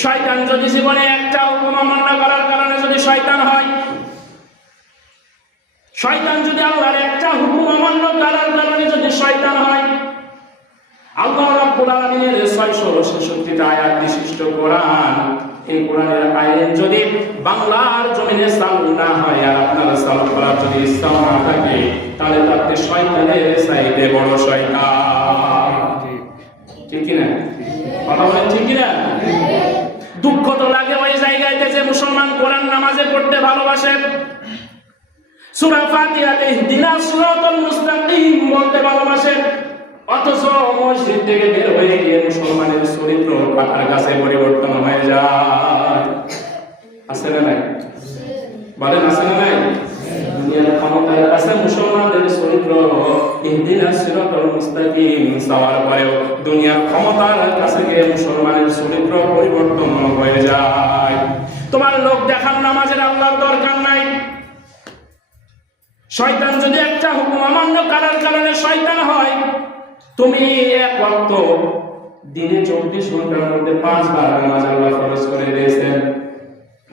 শয়তান যদি জীবনে একটা হুকুম অমান্য করার কারণে যদি শয়তান হয়, শয়তান যদি আল্লাহর একটা হুকুম অমান্য করার কারণে যদি শয়তান হয়, আল্লাহ রাব্বুল আলামিনের 666টা আয়াত বিশিষ্ট কোরআন, এই কোরআনের আইন যদি বাংলার জমিনে চালু না হয় আর আপনারা চালু করার যদি ইচ্ছা না থাকে, তাহলে তাতে শয়তানের চাইতে বড় শয়তান। ঠিক কি না? কথা বলেন ঠিক কি না? দুঃখ তো লাগে ওই জায়গাতে যে মুসলমান কোরআন নামাজে পড়তে ভালোবাসে, সূরা ফাতিহাতে ইহদিনাস সিরাতাল মুস্তাকিম বলতে ভালোবাসে, অথচ মসজিদ থেকে বের হয়ে গিয়ে মুসলমানের চরিত্র পাতার কাছে পরিবর্তন হয়ে যায়। আছে না নাই? বলেন আছে না নাই? দুনিয়ার ক্ষমতার কাছে মুসলমানদের চরিত্র ইহদিনাস সিরাতাল মুস্তাকিম চাওয়ার পরেও দুনিয়ার ক্ষমতার কাছে গিয়ে মুসলমানের চরিত্র পরিবর্তন হয়ে যায়। তোমার লোক দেখানো নামাজের আল্লাহর দরকার নাই। শয়তান যদি একটা হুকুম অমান্য করার কারণে শয়তান হয়, তুমি এক ওয়াক্ত দিনে 24 ঘন্টার মধ্যে 5 বার নামাজ আল্লাহ ফরজ করে দিয়েছেন,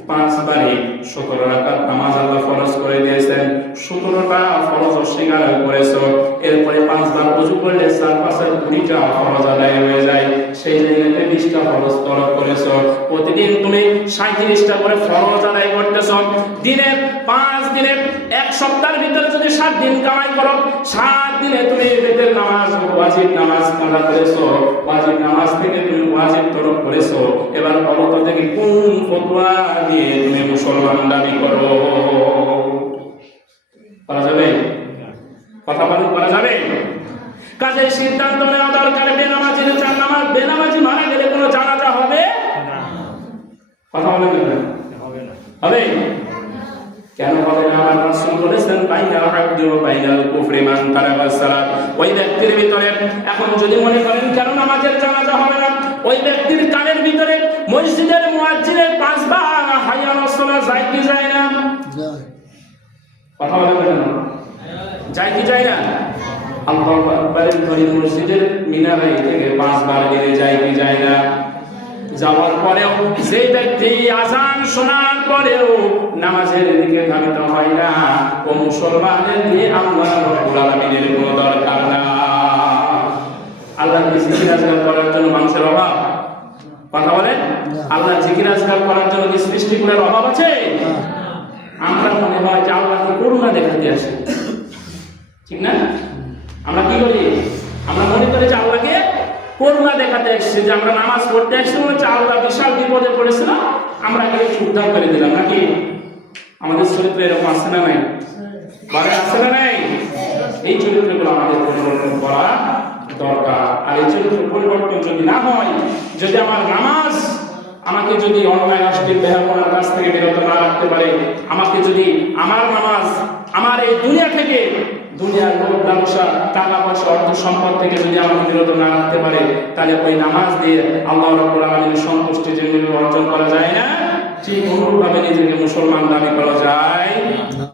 5 বারে 17 রাকাত নামাজ আল্লাহ ফরজ করে দিয়েছেন, 17টা ফরজ অস্বীকার করেছো, এরপরে 5 বার ওযু করলে 4-5 20টা ফরজ আদায় হয়ে যায়, সেই জায়গাতে 20টা ফরজ তরক করেছো, প্রতিদিন তুমি 37টা করে ফরজ আদায় করতেছো, দিনে 5 দিনে এক সপ্তাহের ভিতরে যদি 7 দিন কামাই করো, 7 দিনে তুমি বেতের নামাজ ওয়াজিব নামাজ কাজা করেছো, ওয়াজিব নামাজ থেকে তুমি ওয়াজিব তরক করেছো, এবার বলো থেকে কোন ফতোয়া দিয়ে তুমি মুসলমান দাবি করো? করা যাবে? কথা বলুন, করা যাবে? কাজে সিদ্ধান্ত নেওয়া দরকার, বেনামাজির জানামাজ, বেনামাজি মারা গেলে কোনো জানাজা হবে না। কথা বলেন না? হবে না। হবে কেন হবে না? আমার রাসূল বলেছেন বাইনাল আবদি ওয়া বাইনাল কুফরি মান তারাকাস সালাত। ওই ব্যক্তির ভিতরে এখন যদি মনে করেন কেন নামাজের জানাজা হবে না, ওই ব্যক্তির কানের ভিতরে মসজিদের মুয়াজ্জিনের 5 বার হাইয়া আলাস সালাত যায় কি যায় না? যায়। কথা বলেন না? যায় কি যায় না? আল্লাহু আকবার ধরে মসজিদের মিনারে থেকে 5 বার গেলে যায় কি যায় না? যাওয়ার পরেও যে ব্যক্তি আযান শোনার পরেও নামাজের দিকে ধাবিত হয় না, ও মুসলমানের দিয়ে আল্লাহ রাব্বুল আলামিনের কোনো দরকার না। আল্লাহর জিকির আজকার করার জন্য মানুষের অভাব? কথা বলেন? আল্লাহর জিকির আজকার করার জন্য কি সৃষ্টিকুলের অভাব আছে? আমরা মনে হয় যে আল্লাহকে করুণা দেখাতে আসি, ঠিক না? আমরা কি করি? আমরা মনে করি যে আল্লাহকে করুণা দেখাতে আসছি, যে আমরা নামাজ পড়তে আসছি, হচ্ছে আল্লাহ বিশাল বিপদে পড়েছিল, আমরা একটু উদ্ধার করে দিলাম। নাকি আমাদের চরিত্র এরকম আছে না নাই? বারে আছে না নাই? এই চরিত্রগুলো আমাদের পরিবর্তন করা দরকার। আর এই চরিত্র পরিবর্তন যদি না হয়, যদি আমার নামাজ আমাকে যদি অন্যায় অশ্লীল বেহায়াপনার কাছ থেকে বিরত না রাখতে পারে, আমাকে যদি আমার নামাজ আমার এই দুনিয়া থেকে, দুনিয়ার লোভ লালসা টাকা পয়সা অর্থ সম্পদ থেকে যদি আমাকে বিরত না রাখতে পারে, তাহলে ওই নামাজ দিয়ে আল্লাহ রাব্বুল আলামিনের সন্তুষ্টি যে অর্জন করা যায় না, ঠিক অনুরূপভাবে নিজেকে মুসলমান দাবি করা যায়।